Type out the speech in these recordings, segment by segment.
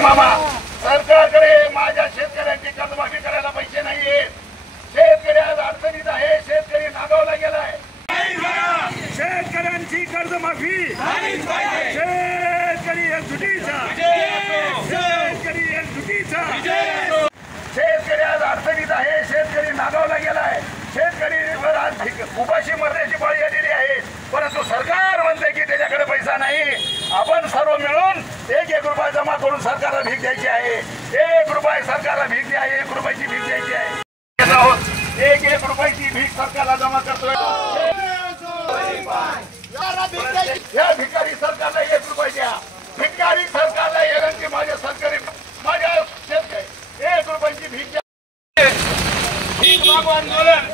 मामा, सरकारकडे माझ्या शेतकऱ्यांची कर्जमाफी करायला पैसे नाहीये। शेतकरी आज अडचणीत आहे, शेतकरी नागावला गेलाय। शेतकऱ्यांची कर्जमाफी, शेतकरी एकजुटीचा, शेतकरी एकजुटीचा। शेतकरी आज अडचणीत आहे, शेतकरी नागावला गेलाय। शेतकरीवर आज उपाशी मरण्याची पाळी आलेली आहे, परंतु सरकार म्हणते की त्याच्याकडे पैसा नाही। आपण सर्व मिळून एक रुपया जमा करून सरकारला भीक द्यायची आहे। 1 रुपया सरकारला भीक द्या, 1 रुपयाची भीक द्यायची आहे। 1 रुपयाची भीक सरकारला जमा करतोय। या भिकारी सरकारला 1 रुपया द्या। भिकारी सरकारला विनंती, माझ्या सरकारी माझ्या शेतकरी 1 रुपयाची भीक द्या। भीक मागू आंदोलन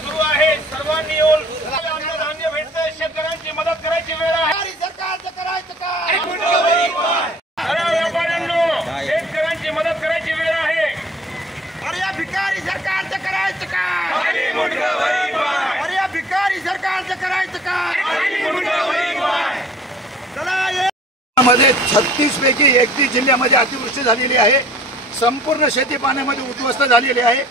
सुरू आहे। सर्वांनी येऊन अन्नधान्य भेटतंय, शेतकऱ्यांची मदत करायची वेळ आहे। सरकारचं करायचं काय? शेतकऱ्यांची मदत करायची वेळ आहे। अरे या भिकारी सरकारचं करायचं काय? अरे या भिकारी सरकारचं करायचं काय? मध्ये 36 पैकी 31 जिल्ह्यामध्ये अतिवृष्टी झालेली आहे। संपूर्ण शेती पाण्यामध्ये उद्ध्वस्त झालेली आहे।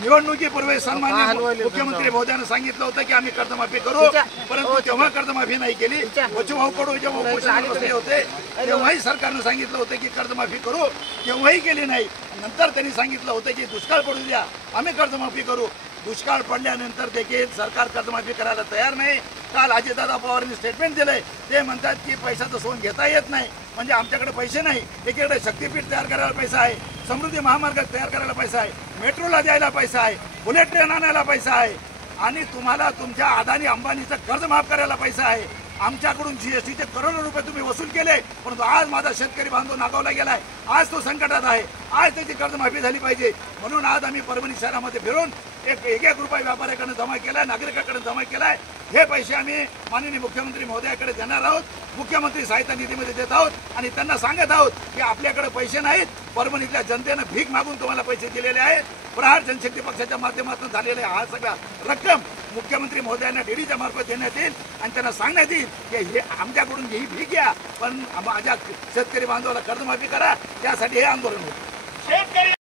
निवडणुकीपूर्वी सन्माननीय मुख्यमंत्री महोदयांनी सांगितलं होतं की आम्ही कर्जमाफी करू, परंतु तेव्हा कर्जमाफी नाही केली। बचूभाऊ कडू जेव्हा उपोषणाला बसले होते तेव्हाही सरकारनं सांगितलं होतं की कर्जमाफी करू, तेव्हाही केली नाही। नंतर त्यांनी सांगितलं होतं की दुष्काळ पडू द्या, आम्ही कर्जमाफी करू। दुष्काळ पडल्यानंतर देखील सरकार कर्जमाफी करायला तयार नाही। काल अजितदादा पवारांनी स्टेटमेंट दिलंय, ते म्हणतात की पैशाचं सोन घेता येत नाही, म्हणजे आमच्याकडे पैसे नाही। एकीकडे शक्तीपीठ तयार करायला पैसा आहे, समृद्धी महामार्ग तयार करायला पैसा आहे, मेट्रोला द्यायला पैसा आहे, बुलेट ट्रेन आणायला पैसा आहे, आणि तुम्हाला तुमच्या अदानी अंबानीचं कर्ज माफ करायला पैसा आहे। आमच्याकडून जीएसटीचे करोडो रुपये तुम्ही वसूल केले, परंतु आज माझा शेतकरी बांधव नागावला गेलाय। आज तो संकटात आहे, आज त्याची कर्जमाफी झाली पाहिजे। म्हणून आज आम्ही परभणी शहरामध्ये फिरून 1 रुपया व्यापाऱ्याकडे जमा केलाय, नागरिकांकडे जमा केलाय। हे पैसे आम्ही माननीय मुख्यमंत्री महोदयाकडे देणार आहोत, मुख्यमंत्री सहायता निधीमध्ये देत आहोत, आणि त्यांना सांगत आहोत की आपल्याकडे पैसे नाहीत। परभणीतल्या जनतेनं भीक मागून तुम्हाला पैसे दिलेले आहेत। प्रहार जनशक्ती पक्षाच्या माध्यमातून झालेले हा सगळा रक्कम मुख्यमंत्री महोदयांना डीडीच्या मार्फत देण्यात येईल, आणि त्यांना सांगण्यात येईल की हे आमच्याकडून ही भीक घ्या, पण माझ्या शेतकरी बांधवाला कर्जमाफी करा। त्यासाठी हे आंदोलन होतं।